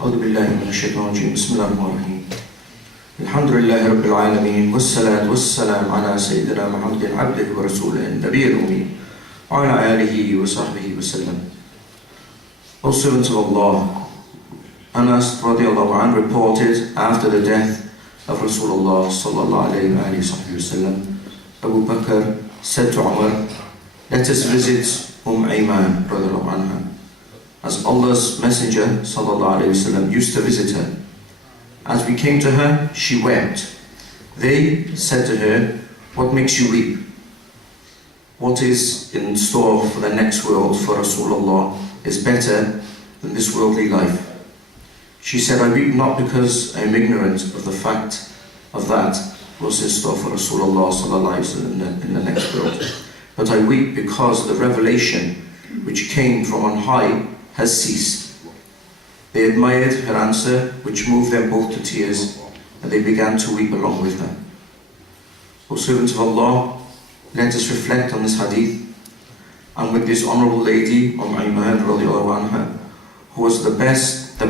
أعوذ بالله من الشيطان الرجيم بسم الله الرحمن الرحيم الحمد لله رب العالمين والصلاة والسلام على سيدنا محمد عبده ورسوله النبي الأمي وعلى آله وصحبه وسلم. O servants of Allah, Anas radiallahu anhu reported after the death of Rasulullah sallallahu alayhi wa sallam, Abu Bakr said to Umar, let us visit Ayman radiallahu anha, as Allah's Messenger sallallahu alayhi wa sallam used to visit her. As we came to her, she wept. They said to her, what makes you weep? What is in store for the next world for Rasulullah is better than this worldly life. She said, I weep not because I am ignorant of the fact of that was in store for Rasulullah sallallahu alayhi wa sallam in the next world, but I weep because the revelation which came from on high has ceased. They admired her answer, which moved them both to tears, and they began to weep along with her. O servants of Allah, let us reflect on this hadith, and with this honourable lady, Ayman radiallahu anha, who was the blessed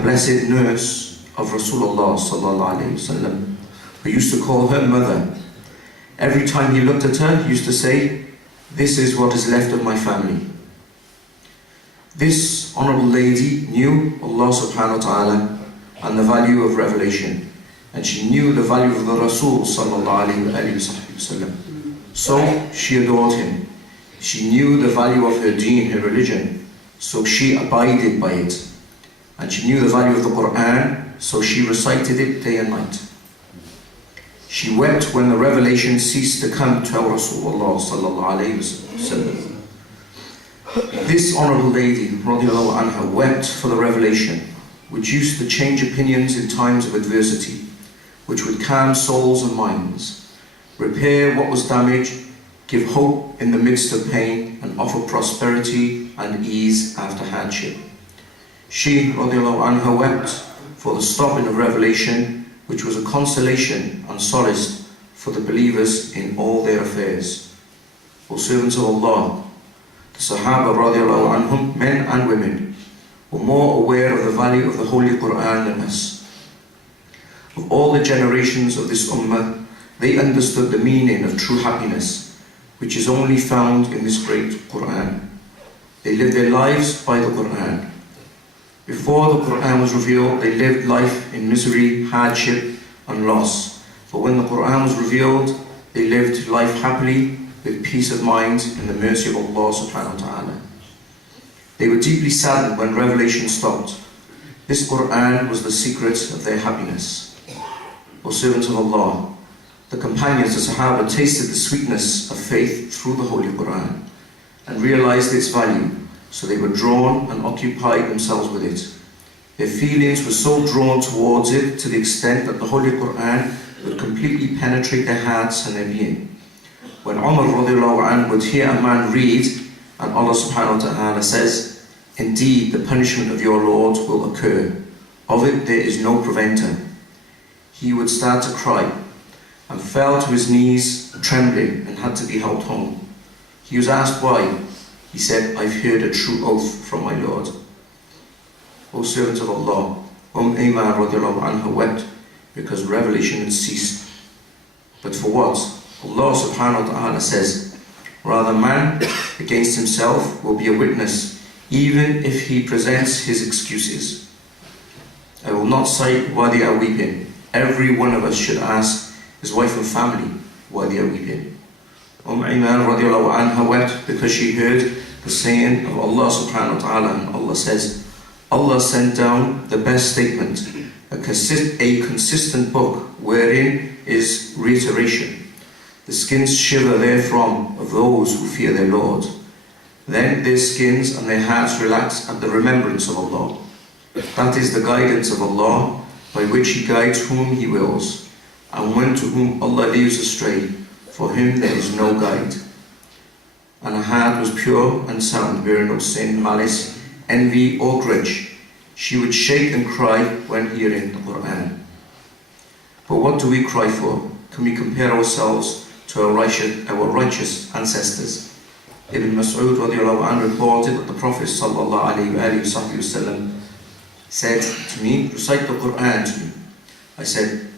nurse of Rasulullah sallallahu alayhi wa sallam, who used to call her mother. Every time he looked at her, he used to say, this is what is left of my family. This honourable lady knew Allah subhanahu wa ta'ala and the value of revelation, and she knew the value of the Rasul sallallahu alayhi wa sallam. So she adored him. She knew the value of her deen, her religion, so she abided by it. And she knew the value of the Quran, so she recited it day and night. She wept when the revelation ceased to come to Rasulullah sallallahu alayhi wa sallam. This honourable lady, radiallahu anha, wept for the revelation, which used to change opinions in times of adversity, which would calm souls and minds, repair what was damaged, give hope in the midst of pain, and offer prosperity and ease after hardship. She, radiallahu anha, wept for the stopping of revelation, which was a consolation and solace for the believers in all their affairs. O servants of Allah, the Sahaba radiallahu anhum, men and women, were more aware of the value of the Holy Quran than us. Of all the generations of this ummah, they understood the meaning of true happiness, which is only found in this great Quran. They lived their lives by the Quran. Before the Quran was revealed, they lived life in misery, hardship and loss. But when the Quran was revealed, they lived life happily, with peace of mind in the mercy of Allah subhanahu wa ta'ala. They were deeply saddened when revelation stopped. This Quran was the secret of their happiness. O servants of Allah, the companions, the Sahaba, tasted the sweetness of faith through the Holy Quran and realized its value, so they were drawn and occupied themselves with it. Their feelings were so drawn towards it to the extent that the Holy Quran would completely penetrate their hearts and their being. When Umar radiallahu anhu would hear a man read, and Allah subhanahu wa ta'ala says, indeed the punishment of your Lord will occur, of it there is no preventer, he would start to cry and fell to his knees trembling and had to be helped home. He was asked why. He said, I've heard a true oath from my Lord. O servants of Allah, Ayman radiallahu anha wept because revelation had ceased. But for what? Allah subhanahu wa ta'ala says, rather man against himself will be a witness, even if he presents his excuses. I will not cite why they are weeping. Every one of us should ask his wife and family why they are weeping. Ayman radiallahu anha wept because she heard the saying of Allah subhanahu wa ta'ala, and Allah says, Allah sent down the best statement, a consistent book wherein is reiteration. The skins shiver therefrom of those who fear their Lord. Then their skins and their hearts relax at the remembrance of Allah. That is the guidance of Allah, by which He guides whom He wills, and one to whom Allah leaves astray, for him there is no guide. And her heart was pure and sound, bearing no sin, malice, envy or grudge. She would shake and cry when hearing the Quran. But what do we cry for? Can we compare ourselves to our righteous ancestors? Ibn Mas'ud radiallahu anhu reported that the Prophet sallallahu alayhi wa sallam said to me, recite the Quran to me. I said,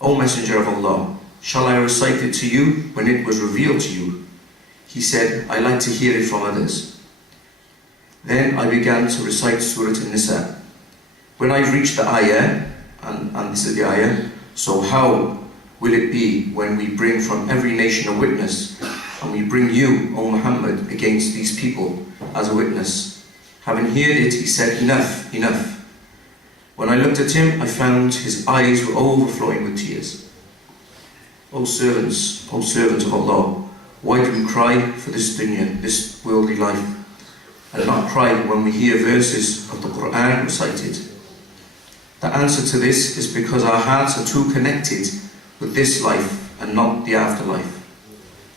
O Messenger of Allah, shall I recite it to you when it was revealed to you? He said, I like to hear it from others. Then I began to recite Surah An-Nisa. When I reached the ayah, and this is the ayah, so how will it be when we bring from every nation a witness, and we bring you, O Muhammad, against these people as a witness? Having heard it, he said, enough, enough. When I looked at him, I found his eyes were overflowing with tears. O servants of Allah, why do we cry for this dunya, this worldly life, and not cry when we hear verses of the Quran recited? The answer to this is because our hearts are too connected with this life and not the afterlife.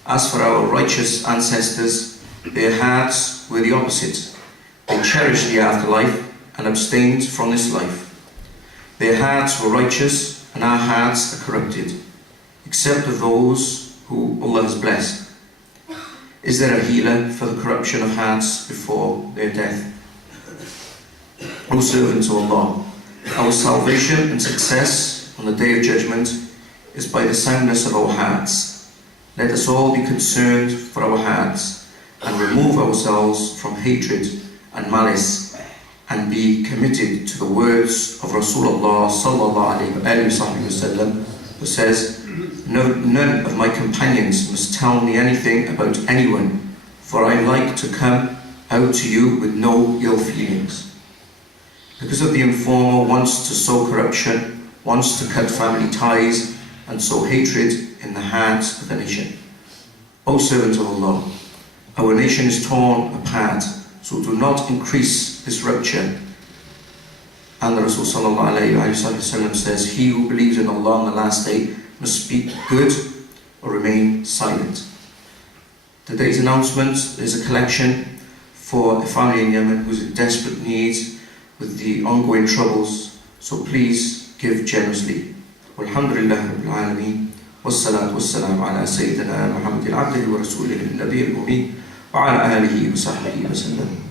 As for our righteous ancestors, their hearts were the opposite. They cherished the afterlife and abstained from this life. Their hearts were righteous, and our hearts are corrupted, except of those who Allah has blessed. Is there a healer for the corruption of hearts before their death? O servants of Allah, our salvation and success on the Day of Judgment is by the soundness of our hearts. Let us all be concerned for our hearts and remove ourselves from hatred and malice, and be committed to the words of Rasulullah sallallahu alayhi wa sallam, who says, none of my companions must tell me anything about anyone, for I like to come out to you with no ill feelings. Because of the informer wants to sow corruption, wants to cut family ties, and sow hatred in the hearts of the nation. O servants of Allah, our nation is torn apart, so do not increase this rupture. And the Rasul sallallahu alayhi wa sallam says, he who believes in Allah on the last day must speak good or remain silent. Today's announcement is a collection for a family in Yemen who is in desperate need with the ongoing troubles, so please give generously. Walhamdulillah Rabbil Alameen, wassalatu wassalamu ala Sayyidina Muhammadin abdihi wa rasulihi al-Nabi al-Ummi wa ala alihi wa sahbihi wa sallam.